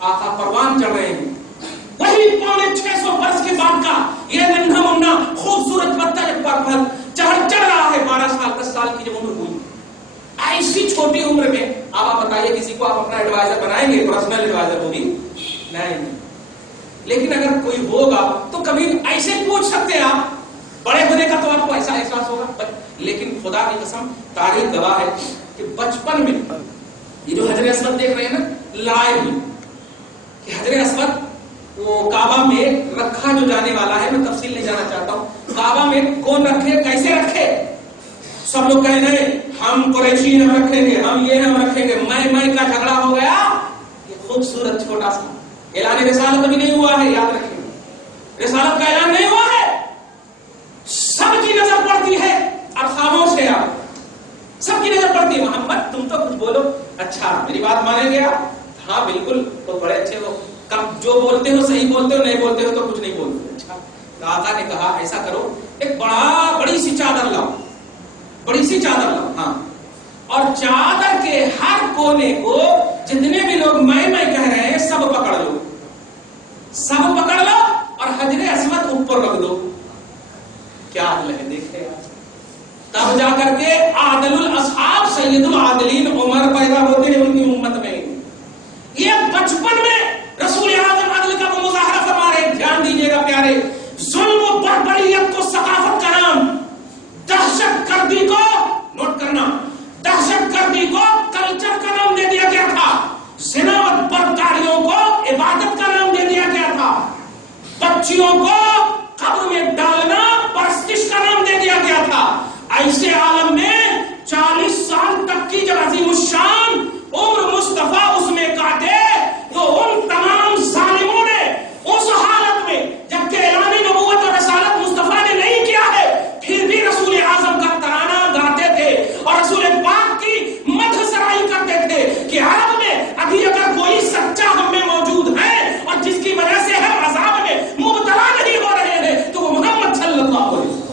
आका परवान चढ़ रहे हैं। वही 650 वर्ष के बाद का ये नन्हा मुन्ना खूबसूरत बच्चा जब पर चढ़ रहा है, 12 साल 10 साल की जब उम्र हुई, ऐसी छोटी उम्र में अब आप बताइए किसी को आप अपना एडवाइजर बनाएंगे? पर्सनल एडवाइजर होगी नहीं। लेकिन अगर कोई होगा तो कभी ऐसे पूछ सकते हैं आप, बड़े होने का तो आपको ऐसा एहसास होगा। लेकिन खुदा की कसम तारीख गवाह है कि बचपन में ये जो हजर असवद देख रहे हैं ना, लड़ाई हुई कि हजर असवद वो काबा में रखा जो जाने वाला है, मैं तफसील नहीं जाना चाहता हूं, काबा में कौन रखे, कैसे रखे। सब लोग कह रहे हम कुरैशी हम रखेंगे, हम ये हम रखेंगे, मैं का झगड़ा हो गया। ये खूबसूरत छोटा सा ऐलान रिसालत अभी नहीं हुआ है, याद रखिए, रिसालत का ऐलान नहीं हुआ है। सबकी नजर पड़ती है, अब खामोश है आप, सबकी नजर पड़ती है। मोहम्मद तुम तो कुछ बोलो, अच्छा मेरी बात मानेंगे आप? हाँ बिल्कुल, तो बड़े अच्छे हो, कब जो बोलते हो सही बोलते हो, नहीं बोलते हो तो कुछ नहीं बोलते। अच्छा, तो आका ने कहा ऐसा करो, एक बड़ी सी चादर लाओ, बड़ी सी चादर लाओ, हाँ, और चादर के हर कोने को जितने भी लोग मैं कह रहे हैं सब पकड़ लो, सब पकड़ लो और हजरे असवद ऊपर रख दो। क्या हाल है देखे। तब जाकर के आदिलुल असहाब सैयदुल आदिलीन उमर पैदा होते हैं उनकी उम्मत में। ये बचपन में रसूल आज़म अदल का वो मुजाहरा फरमा रहे। ध्यान दीजिएगा प्यारे, जुल्म बर्बरियत को सकाफत का नाम, दहशतगर्दी को नोट करना, दहशतगर्दी को कल्चर का नाम दे दिया गया था, ज़िना और बदकारियों को इबादत का नाम दे दिया गया था, बच्चियों को कब्र में डालना परस्तिश का नाम दे दिया गया था। ऐसे आलम में 40 साल तक की जब अज़ीमुश्शान उम्र मुस्तफा उसमें काटे तो उन तमाम जालिमों ने उस हालत में जबकि ऐलान नबूवत और रसालत मुस्तफा ने नहीं किया है, फिर भी रसूल आज़म का तराना गाते थे और रसूल पाक की मदह सराई करते थे कि अरब में अभी अगर कोई सच्चा हम में मौजूद है और जिसकी वजह से हम अज़ाब में मुब्तला नहीं हो रहे हैं तो वो मोहम्मद सल्लल्लाहु अलैहि वसल्लम,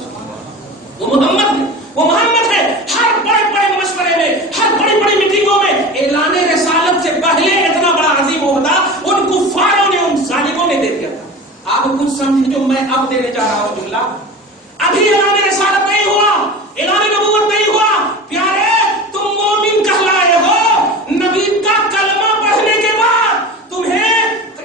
वो मोहम्मद है। हर बड़े बड़े मशवरे में, हर बड़ी बड़ी मीटिंगों में ऐलान रिसालत से पहले इतना बड़ा अजीम ओहदा उन कुफारों ने, उन जालिमों ने दे दिया था। आप कुछ समझे जो मैं अब देने जा रहा हूं जुमला। अभी ऐलान रिसालत नहीं हुआ, ऐलान नबूवत नहीं हुआ, प्यारे तुम मोमिन कहलाए हो। नबी का कलमा पढ़ने के बाद तुम्हें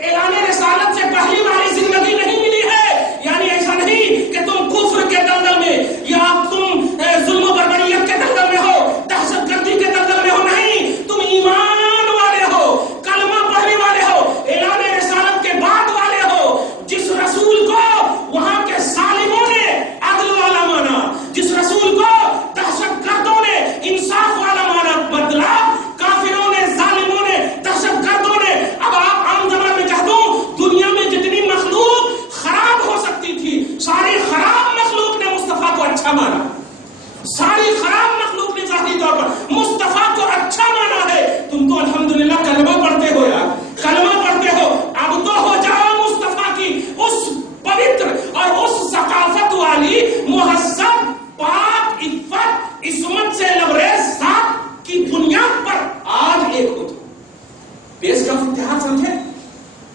ऐलान रिसालत से पहली वाली जिंदगी नहीं मिली है। यानी ऐसा नहीं कि तुम कुफ्र के दलदल में या तुम जुल्म बर्बरियत के दलदल में हो, दहशतगर्दी के दलदल में हो, नहीं, तुम ईमान वाले हो, कलमा पढ़ने वाले हो, ऐलान रिसालत के बाद वाले हो। जिस रसूल को वहां के जालिमों ने अदल वाला माना, जिस रसूल को दहशतगर्दों ने इंसाफ वाला माना, बदला काफिरों ने, जालिमों ने, दहशतगर्दों ने। अब आप आम जबान में कह दूं, दुनिया में जितनी मखलूक खराब हो सकती थी, सारी खराब मखलूक ने मुस्तफा को अच्छा माना, सारी खराब मखलूक ने ज़ाती तौर पर मुस्तफा को अच्छा माना है। तुम तो अल्हम्दुलिल्लाह कलमा पढ़ते हो यार, कलमा पढ़ते हो, अब तो हो जाओ मुस्तफा की उस पवित्र और उस सकाफत वाली मुहज्जब पाक इफ़्फ़त इस्मत से लबरेज ज़ात की बुनियाद पर आज एक हो जाओ। बेस का इत्तिहाद समझे,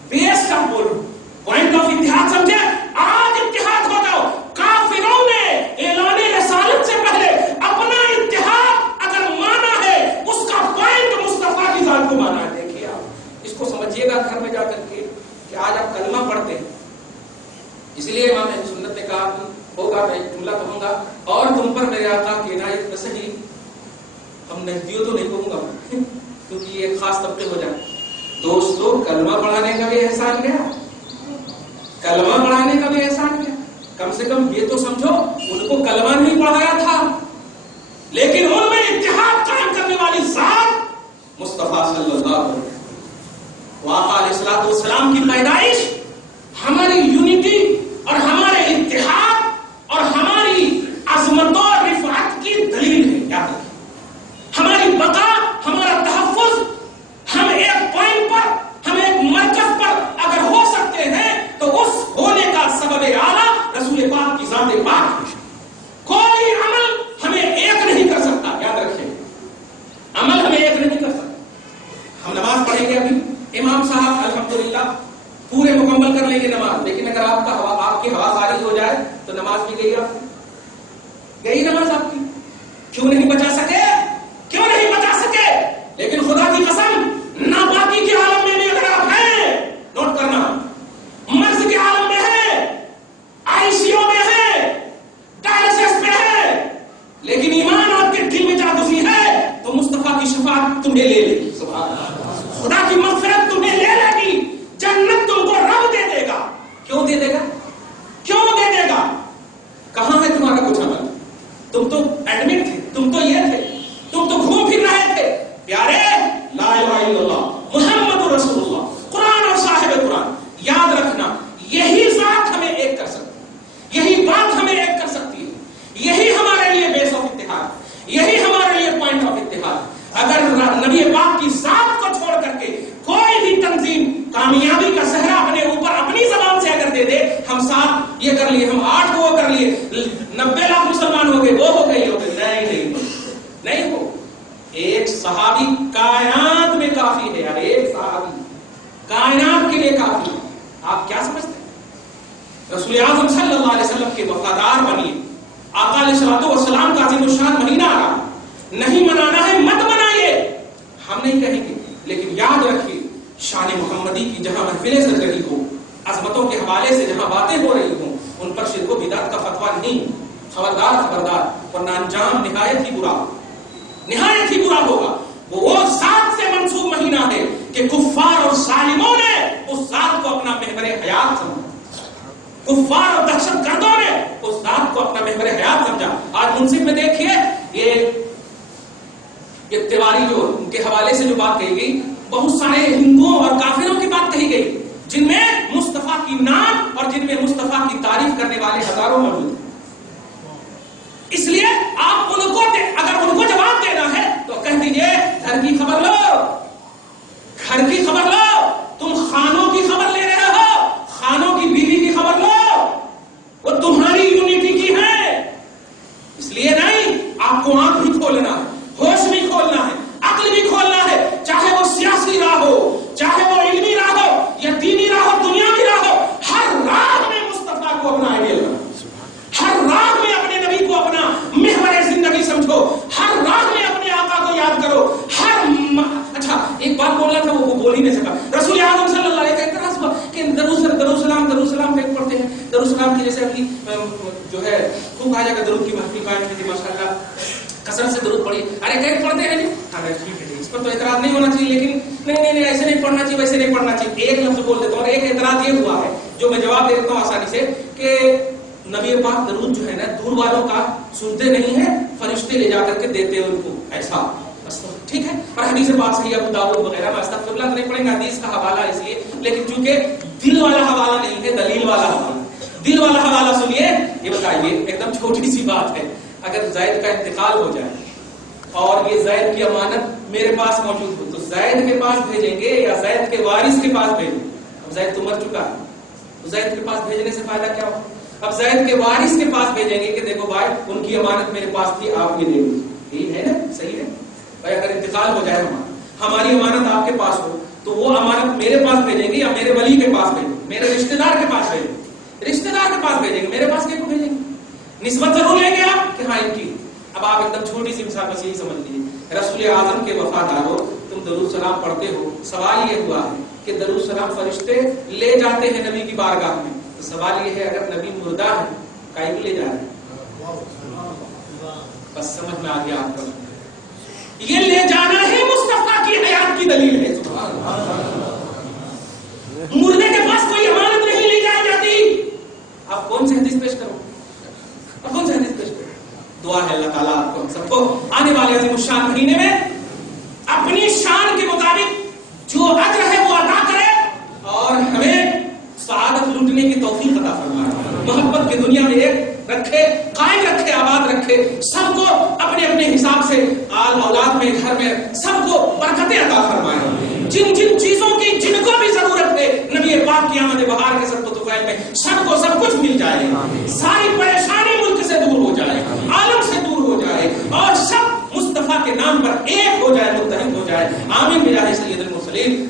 बेस का बोलो, पॉइंट ऑफ इत्तिहाद समझे, आज इत्तिहाद हो जाओ। काफिरों ने ऐलान रिसालत से पहले अपना इत्तिहाद अगर माना है, उसका पॉइंट मुस्तफा की जात को माना है। देखिए आप इसको समझिएगा घर में जाकर के कि आज आप कलमा पढ़ते हैं। इसलिए इमाम अहले सुन्नत ने कहा होगा, मैं जुमला कहूंगा और तुम पर मेरे आका की इनायत बस ही, हम नजदियों तो नहीं कहूंगा क्योंकि ये खास तबके हो जाए। दोस्तों कलमा पढ़ाने का भी एहसान गया, कलमा पढ़ाने का भी एहसान गया। कम से कम ये तो समझो उनको कलमा नहीं पढ़ाया था, लेकिन उनमें इत्तिहाद कायम करने वाली जात मुस्तफा सल्लल्लाहु अलैहि वसल्लम, आका अलैहिस्सलातु वस्सलाम की पैदाइश हमारी यूनिटी और हमारे इत्तिहाद और हमारी अजमत और रिफात की दलील है। याद रखिए, हमारी बका, हमारा तहफ्फुज़, हम एक पॉइंट पर, हम एक मरकज पर अगर हो सकते हैं तो उस होने का सबब आला रसूल पाक की ज़ात पाक है। कोई अमल हमें एक नहीं कर सकता, याद रखिए, अमल हमें एक नहीं कर सकता। हम नमाज पढ़ेंगे, अभी इमाम साहब अल्हम्दुलिल्लाह पूरे मुकम्मल कर लेंगे नमाज, लेकिन अगर आपकी हवा खारिज हो जाए तो नमाज भी गई नमाज आपकी। क्यों नहीं बचा सके? क्यों नहीं बचा सके? लेकिन खुदा की कसम, नापाकी के आलम में भी अगर आप हैं, नोट करना, मर्ज के आलम में है, आईसीयू में है, डायलिसिस पे है, लेकिन ईमान आपके दिल में जादुसी है, तो मुस्तफा की शफाअत तुम्हें ले लेगी। सुभान अल्लाह। खुदा की मग़फ़िरत तुम्हें ले लेगी, जन्नत तुमको रब दे देगा। क्यों दे देगा? क्यों दे देगा? कहां है तुम्हारा कुछ अमल? तुम तो एडमिट थे, तुम तो ये थे, तुम तो घूम फिर रहे थे। प्यारे, ला इलाहा इल्लल्लाह मुहम्मदुर रसूलुल्लाह, कुरान और साहिब कुरान, याद रखना, यही ज़ात हमें एक कर सकती है, यही बात हमें एक कर सकती है, यही हमारे लिए बेस ऑफ इत्तिहाद, यही हमारे लिए पॉइंट ऑफ इत्तिहाद। अगर नबी पाक की ज़ात को छोड़ करके कोई भी तंजीम कामयाबी का सहरा अपने ऊपर अपनी ज़बान से अगर दे दे, हम 7 ये कर लिए, हम 8 वो कर लिए, 90 लाख मुसलमान हो गए, वो हो गए, नहीं हो। एक सहाबी कायनात में काफी है यार, एक सहाबी कायनात के लिए काफी है। आप क्या समझते हैं? रसूल आज़म सल्लल्लाहु अलैहि वसल्लम के वफादार बनिए। आका अलैहिस्सलातु वस्सलाम का अज़ीमुश्शान महीना आ रहा, नहीं मनाना है मत मनाइए, हम नहीं कहेंगे, लेकिन याद रखिए शान मुहम्मदी की जहां महफिलें सज रही हो, अजमतों के हवाले से जहां बातें हो रही हो, उन पर शिर्क व बिदअत का फतवा नहीं। खबरदार, वरना अंजाम निहायत ही बुरा होगा। वो ज़ात से मंसूब महीना है कि कुफ्फार और जालिमों ने उस ज़ात को अपना महवर हयात समझा, कुफ्फार और दहशतगर्दों ने उस ज़ात को अपना महवर हयात समझा। आज मुंसिफ में देखिए, ये तिवारी जो उनके हवाले से जो बात कही गई, बहुत सारे हिंदुओं और काफिरों की बात कही गई, जिनमें मुस्तफा की नाम और जिनमें मुस्तफा की तारीफ करने वाले हजारों मौजूद हैं। इसलिए आप अगर उनको जवाब देना है तो कह दीजिए, घर की खबर लो, तुम खानों की खबर ले रहे हो, खानों की बीवी की खबर लो, वो तुम्हारी यूनिटी की है। इसलिए नहीं, आपको आंख भी खोलना है, होश भी खोलना है, अक्ल भी खोलना है, चाहे वो सियासी राह हो, चाहे वो इल्मी राह हो, या दीनी राह हो, दुनियावी राह हो, हर राह में मुस्तफा को अपना आइडियल बनाओ, हर राह में अपने नबी को अपना महवर जिंदगी समझो, हर राह में अपने आका को याद करो। अच्छा, एक बात बोलना था, वो बोल ही नहीं सका। रसूल आज़म सल्लल्लाहु अलैहि वसल्लम का इतराज़ हुआ कि दरूसलाम फेंक पड़ते हैं, दरूसलाम की जैसे अभी जो है खूब कहा जाएगा, दरूद की महफिल कायम की थी, माशाअल्लाह कसरत से दरूद पढ़ी। अरे कहीं पढ़ते हैं जी, हाँ ठीक है, इस पर तो एतराज नहीं होना चाहिए, लेकिन नहीं ऐसे नहीं पढ़ना चाहिए, वैसे नहीं पढ़ना चाहिए। एक लफ्ज बोल देता हूँ, और एक एतराज ये हुआ है जो मैं जवाब दे देता हूँ आसानी से, कि नबी पाक दरूद जो है ना, दूर वालों का सुनते नहीं है, फरिश्ते ले जाकर के देते हैं उनको, ऐसा ठीक है। और हदीस पाक सही अबू दाऊद वगैरह में अस्तगफिरुल्लाह नहीं पढ़ेंगे, हदीस का हवाला इसलिए, लेकिन चूंकि दिल वाला हवाला नहीं है, दलील वाला हवाला। दिल वाला हवाला सुनिए, ये बताइए, एकदम छोटी सी बात है, अगर ज़ैद का इंतकाल हो जाए और ये ज़ैद की अमानत मेरे पास मौजूद हो, तो ज़ैद के पास भेजेंगे या ज़ैद के वारिस के पास भेजेंगे? अब ज़ैद तो मर चुका है, तो ज़ैद के पास भेजने से फायदा क्या हो? अब ज़ैद के वारिस के पास भेजेंगे कि देखो भाई, उनकी अमानत मेरे पास थी, आप ये दे दीजिए। यही है ना, सही है भाई। अगर इंतकाल हो जाए हमारी अमानत आपके पास हो, तो वो अमानत मेरे पास भेजेंगे या मेरे वली के पास भेजेंगे, मेरे रिश्तेदार के पास भेजेंगे, रिश्तेदार के पास भेजेंगे, मेरे पास क्यों भेजेंगे? निस्बत जरूर लेंगे आप कि हाँ इनकी। अब आप एकदम छोटी सी मिसाल बस यही समझ लीजिए, रसूल आज़म के वफादारों, तुम दरूद सलाम पढ़ते हो, सवाल ये हुआ है कि दरूद सलाम फरिश्ते ले जाते हैं नबी की बारगाह में, तो सवाल ये है, अगर नबी मुर्दा है, काहे को ले जा रहे हैं? बस समझ में आ गया आपको, ये ले जाना ही मुस्तफा की हयात की दलील है। मुर्दे के पास कोई अमानत नहीं ली जाती। आप कौन सी हदीस पेश करो, अब कौन सी हदीस पेश करो? दुआ है अल्लाह ताला आपको हम सबको आने वाले अज़ीमुश्शान महीने में अपनी शान के मुताबिक जो अज्र है वो अता करे और हमें सआदत लूटने की तौफीक अता फरमाए, मोहब्बत की दुनिया में एक रखे, कायम रखे, आबाद रखे, सबको अपने अपने हिसाब से आल औलाद में, घर में सबको बरकतें अता फरमाए। जिन जिन चीजों की जिनको भी जरूरत है, नबी पाक की आमद बहार के सबको तुफैल में सबको सब कुछ मिल जाए, सारी परेशानी मुल्क से दूर हो जाए, आलम से दूर हो जाए, और सब मुस्तफा के नाम पर एक हो जाए, मुत्तहिद हो जाए। आमीन बिजाह सय्यदुल मुरसलीन।